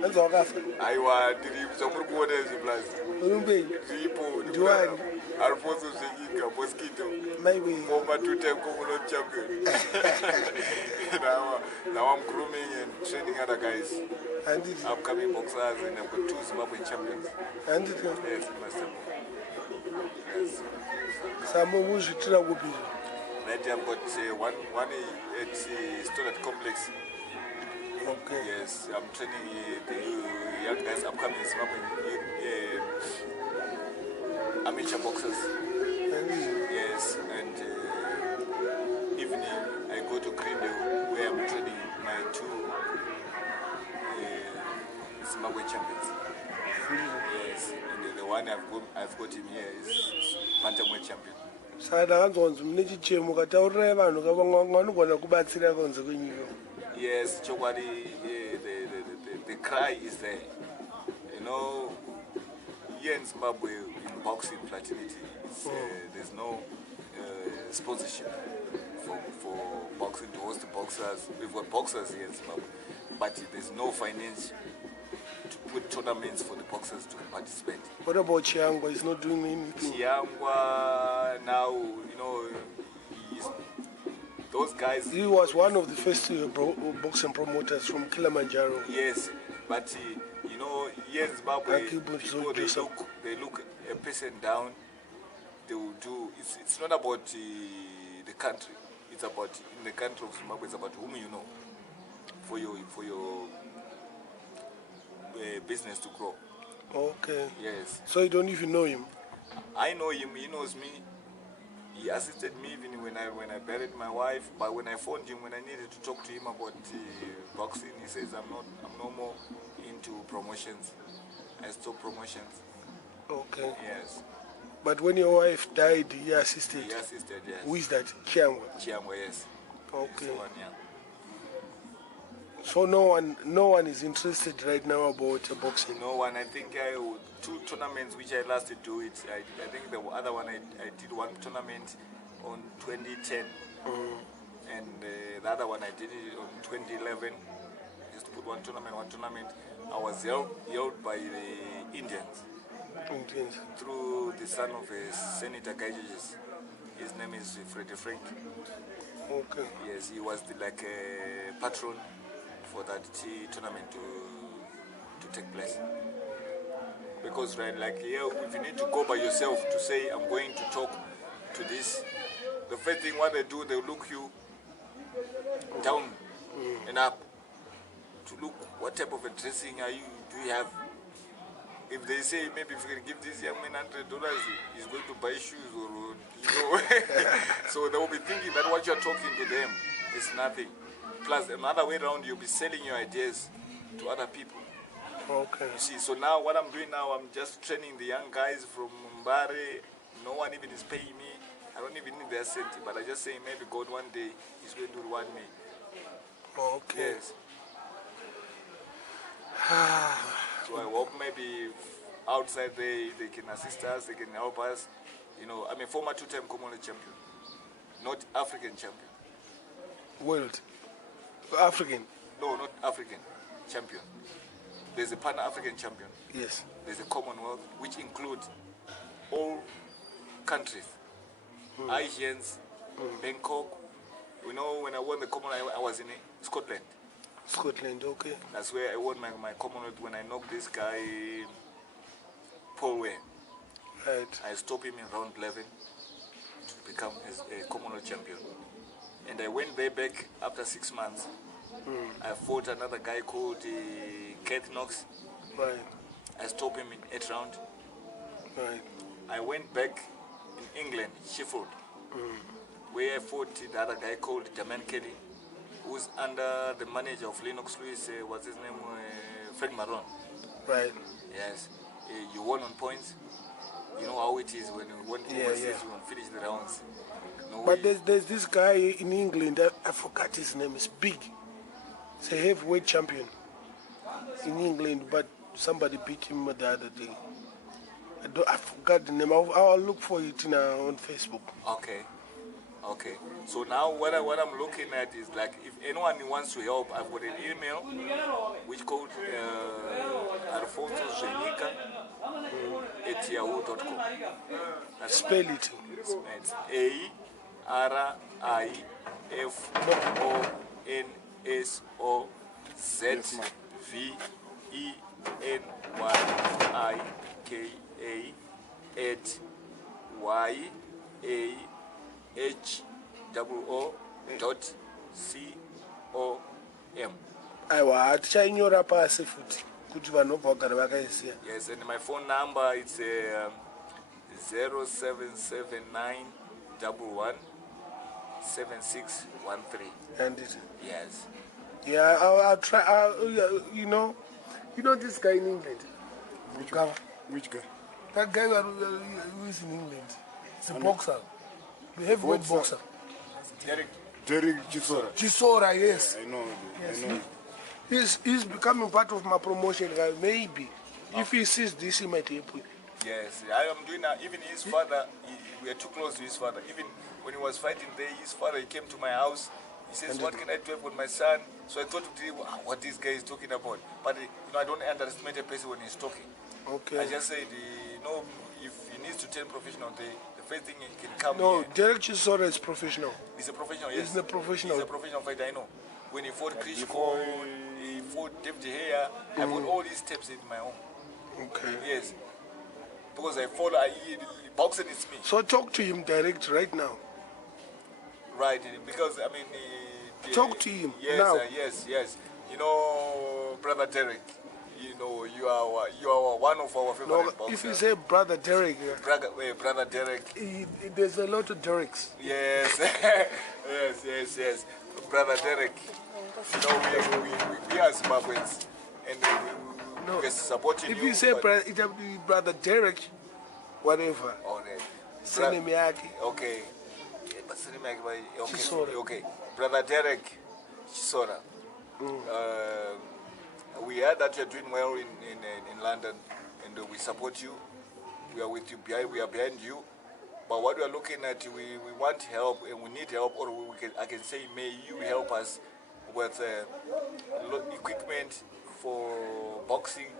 That's all Gaffa. I want to leave some more days in plus. People, Alphonso, Zvenyika, Mosquito. Maybe. Former two-time Commonwealth champion. now I'm grooming and training other guys. Upcoming boxers, and I've got 2 Zimbabwean champions. And it? Yes, master. Yes. Some who's you tell will be. Right, I've got one at Student Complex. Okay. Yes, I'm training the young guys upcoming Zimbabwean amateur boxers. Yes, and evening I go to Greenville where I'm training my 2 Zimbabwe champions. Yes, and the one I've got him here is bantamweight champion. Yes, the cry is there. You know, here in Zimbabwe, in boxing fraternity, there's no sponsorship for boxing to host the boxers. We've got boxers here in Zimbabwe, but there's no finance to put tournaments for the boxers to participate. What about Chiangwa? He's not doing anything. Chiangwa now, you know, those guys. He was one of the first boxing promoters from Kilimanjaro. Yes, but you know, here in Zimbabwe, people they look a person down. They will do. It's not about the country. It's about in the country of Zimbabwe. It's about whom you know for your business to grow. Okay. Yes. So you don't even know him? I know him. He knows me. He assisted me even when I buried my wife. But when I phoned him, when I needed to talk to him about boxing, he says I'm no more into promotions. I stopped promotions. Okay. Yes. But when your wife died, he assisted. He assisted. Yes. Who is that? Chiangwa. Chiangwa, yes. Okay. One, yeah. So no one is interested right now about boxing. No one. I think 2 tournaments which I last did do it. I think the other one I did one tournament on 2010, and the other one I did it on 2011. Just to put one tournament. I was yelled by the Indians through the son of a Senator Gweja. His name is Freddie Frank. Okay. Yes, he was like a patron for that tournament to take place. Because right, like here, if you need to go by yourself to say I'm going to talk to this, the first thing what they do, they look you down and up to look what type of a dressing do you have. If they say maybe if you can give this young man $100, he's going to buy shoes or so they will be thinking that what you're talking to them is nothing. Plus another way around, you'll be selling your ideas to other people. Okay. You see, so now what I'm doing now, I'm just training the young guys from Mbare. No one even is paying me. I don't even need their cent, but I just say maybe God one day is going to reward me. Okay. Yes. So I hope maybe outside they can assist us, they can help us. You know, I'm a former 2-time Commonwealth champion, not African champion. World. African? No, not African champion. There's a Pan-African champion. Yes. There's a Commonwealth, which includes all countries. Asians, Bangkok. You know, when I won the Commonwealth, I was in Scotland. Scotland, okay. That's where I won my Commonwealth when I knocked this guy, Paul Way. Right. I stopped him in round 11 to become a Commonwealth champion. And I went back after 6 months. I fought another guy called Keith Knox. Right. I stopped him in 8th round. Right. I went back in England, Sheffield, where I fought the other guy called Jaman Kelly, who's under the manager of Lennox Lewis, what's his name, Fred Maron. Right. Yes. You won on points. You know how it is when you won overseas, you won't finish the rounds. No but way. there's this guy in England, I forgot his name, it's big. It's a heavyweight champion in England, but somebody beat him the other day. I forgot the name. I'll look for it on Facebook. Okay. Okay. So now what I'm looking at is like if anyone wants to help, I've got an email. which code Alphonso Zvenyika at yahoo.com. Spell it. It's ARIFONSZVENYIKA@yahoo.com. Aiwa, atichainyora pasi futi kuti vanobva kugara vakaisiya. Yes, and my phone number is 0779117613. And it, Yes. yeah, I'll try. You know this guy in England. Which guy? That guy who is in England. He's a boxer. The heavyweight boxer. Derek Chisora, yes. I know. Yes. He's becoming part of my promotion. Maybe if he sees this, he might help me. Yes, I am doing that. Even his father, we are too close to his father. Even when he was fighting there, his father he came to my house. He says, "What can I do for my son?" So I thought what this guy is talking about. But I don't underestimate a person when he's talking. Okay. I just said, if he needs to turn professional, the first thing he can come No, here. Derek Chisora is professional. He's a professional, yes. He's a professional. He's a professional fighter, I know. When he fought Klitschko, he fought David Heya, I got all these steps in my own. Okay. Yes. Because I follow, boxing is me. So talk to him direct right now. Right, because Talk to him yes, now. Yes. Brother Derek, you are one of our favorite No, boxers. if you say brother Derek, Brother Derek. There's a lot of Dereks. Yes, yes. Brother Derek. We are Zimbabweans, and we are supporting you. If you say it will be brother Derek, whatever. Okay. Surname yake. Okay. Chisora. Okay. Brother Derek Chisora. We heard that you're doing well in London, and we support you. We are with you. We are behind you. But what we are looking at, we want help and we need help, or I can say, may you help us with equipment for boxing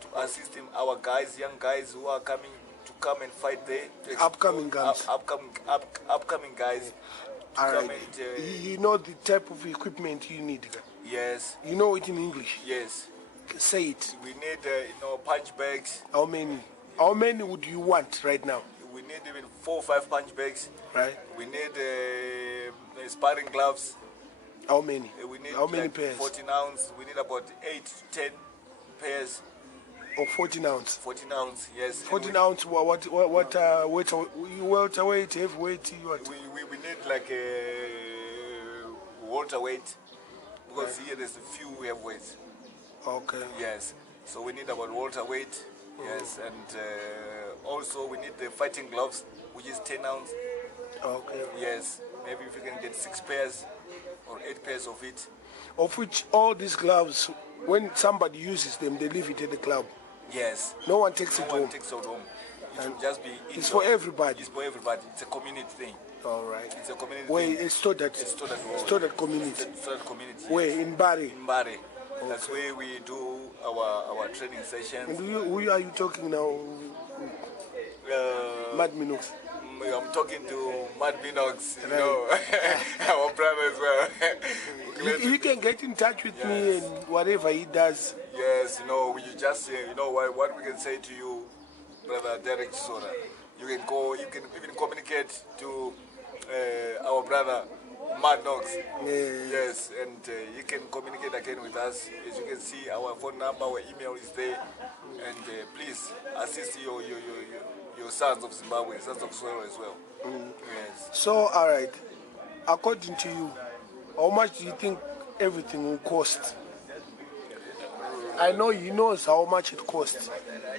to assist him. Our guys, young guys who are coming to come and fight there. Upcoming guys. Upcoming guys. All right. You know the type of equipment you need. Yes. You know it in English. Yes. Say it. We need punch bags. How many? How many would you want right now? We need even 4 or 5 punch bags. Right. We need sparring gloves. How many? We need how many pairs? 14 ounce. We need about 8 to 10 pairs. Or 14 ounce? 14 ounce, yes. 14 ounce. What weight? Welterweight, heavyweight. What? We need like a welterweight, because here there's a few heavyweights. Okay. Yes. So we need about welterweight. Yes, and also we need the fighting gloves, which is 10 ounce. Okay. Yes, maybe if you can get 6 pairs or 8 pairs of it. Of which all these gloves, when somebody uses them, they leave it at the club. Yes. No one takes it No home. one takes it home. It will just be indoor. It's for everybody. It's for everybody. It's a community thing. All right. It's a community Where thing. it's stored at? It's stored at community. It's stored community. Where? In Mbare? In Mbare. Okay. That's where we do our training sessions. And who are you talking now? Mad Minox. I'm talking to Mad Minox, our brother as well. You can get in touch with me and whatever he does. Yes, you just what we can say to you, brother Derek Chisora. You can even communicate to our brother Mad Knox. Yes, and you can communicate again with us. As you can see, our phone number, our email is there. And please assist your sons of Zimbabwe, sons of soil as well. Yes. So, all right. According to you, how much do you think everything will cost? I know he knows how much it costs,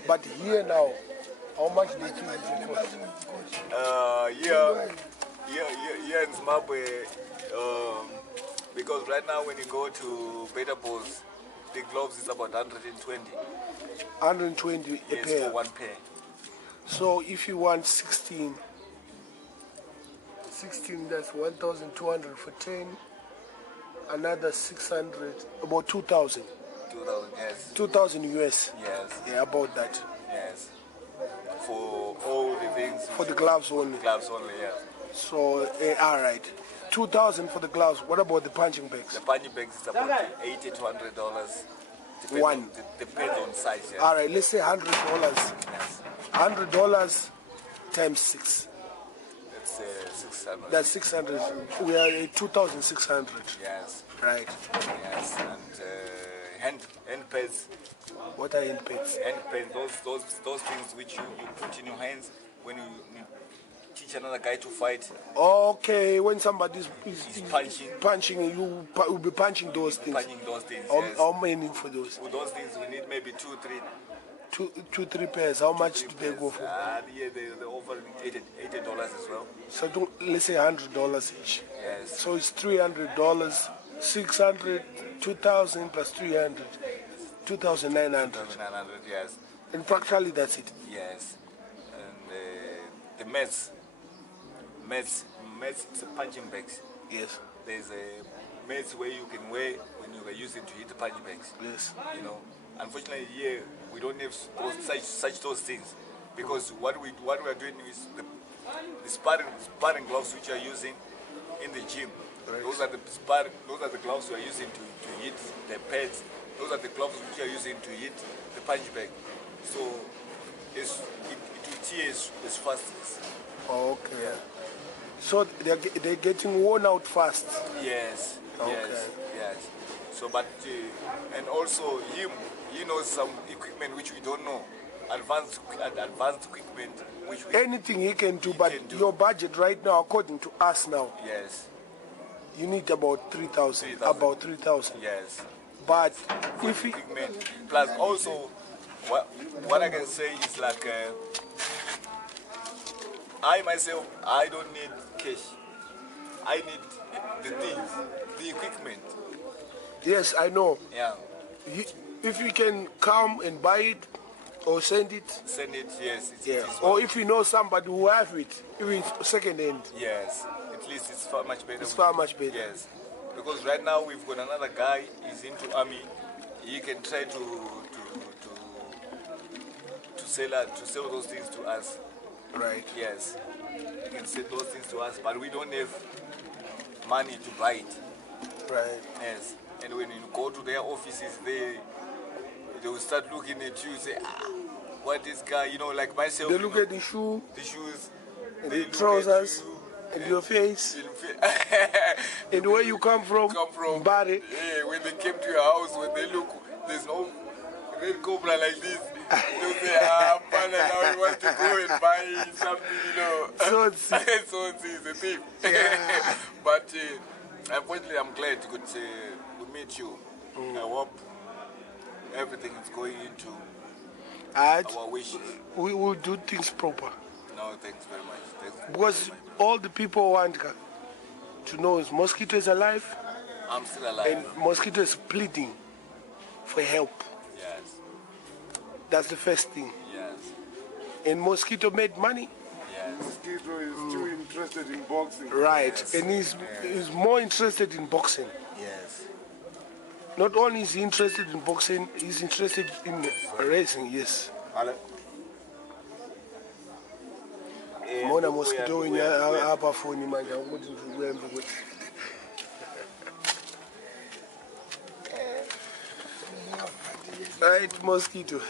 but here now, how much do you think it will cost? Here in Zimbabwe, because right now when you go to Beta Balls, the gloves is about 120. 120 a yes, pair? for 1 pair. So if you want 16, that's 1,200 for 10, another 600, about 2,000. 2,000, yes. 2,000 US. Yes. Yeah, about that. Yes. For all the things. For the gloves only. Gloves only, yes. So, all right. 2,000 for the gloves. What about the punching bags? The punching bags is about $80 to $100. Depends on size, yes. All right, let's say $100. Yes. $100 times 6. That's 600. That's 600. We are at 2,600. Yes. Right. Yes. And hand pads. What are hand pads? Hand pads, those things which you put in your hands when you teach another guy to fight. Okay, when somebody is punching, you will be punching those things. Punching those things. Yes. How many for those? For those things, we need maybe 2, 3. 2, 3 pairs. How much do they go for? Yeah, they're offering $80 as well. So let's say $100 each. Yes. So it's $300, 600, 2,000 plus 300, 2,900. 2,900, yes. And practically that's it. Yes. And the mats, it's punching bags. Yes. There's a mats where you can wear when you are using to hit the punching bags. Yes. You know, unfortunately here we don't have such those things, because what we are doing is the sparring gloves which you are using in the gym. Right. Those are the gloves we are using to hit the pads. Those are the gloves which you are using to hit the punch bag. So it will tear as fast as. Okay. Yeah. So they're getting worn out fast. Yes. Okay. Yes. So, but and also he knows some equipment which we don't know, advanced equipment which we anything he can do. But your budget right now, according to us now, yes, you need about 3,000. About 3,000. Yes. But if he equipment plus also what I can say is like I myself, I don't need cash. I need the things, the equipment. Yes, I know. Yeah. If you can come and buy it or send it. Send it, yes. Yeah. Or if you know somebody who have it, even second hand. Yes. At least it's far much better. It's far much better. Yes. Because right now we've got another guy, he's into army. He can try to sell those things to us. Right. Yes. He can sell those things to us, but we don't have money to buy it. Right. Yes. And when you go to their offices, they will start looking at you and say, what this guy, you know, like myself. They look at the shoes, and the trousers, and your face, and where you come from. Mbare. Yeah, when they came to your house, when they look, there's no red cobra like this. They'll say, Pana, now you want to go and buy something, you know. So it's a thief. Yeah. But unfortunately, I'm glad to meet you. I hope everything is going into our wishes. We will do things proper. No, thanks very much. Because all the people want to know is Mosquito is alive. I'm still alive. And Mosquito is pleading for help. Yes. That's the first thing. Yes. And Mosquito made money. Yes. Mosquito is too interested in boxing. Right. Yes. And he's more interested in boxing. Yes. Not only is he interested in boxing, he's interested in racing, yes. Mona Mosquito in your phone, man. Right, Mosquito.